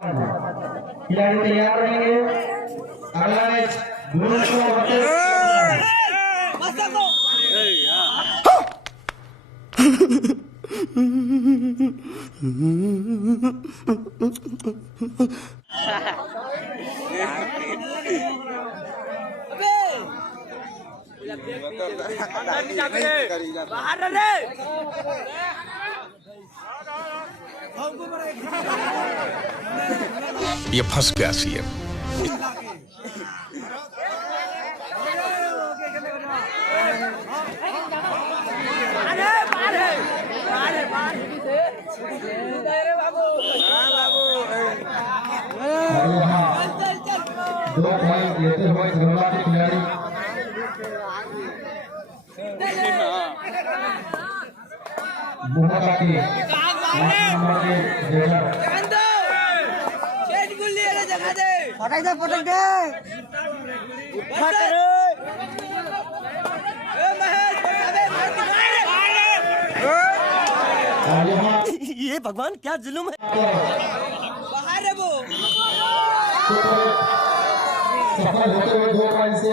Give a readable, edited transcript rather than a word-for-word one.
खिलाड़ी तैयार रहेंगे। अगला मैच भुवनेश्वर वर्सेस बाहर रे ये फंस गया सीएम। दो पॉइंट लेते हुए झरना के खिलाड़ी मोहब्बत के नंबर के जेलर पटक दे और यहाँ ये भगवान क्या जुल्म है। बाहर है वो सफल होते हुए 2 पॉइंट से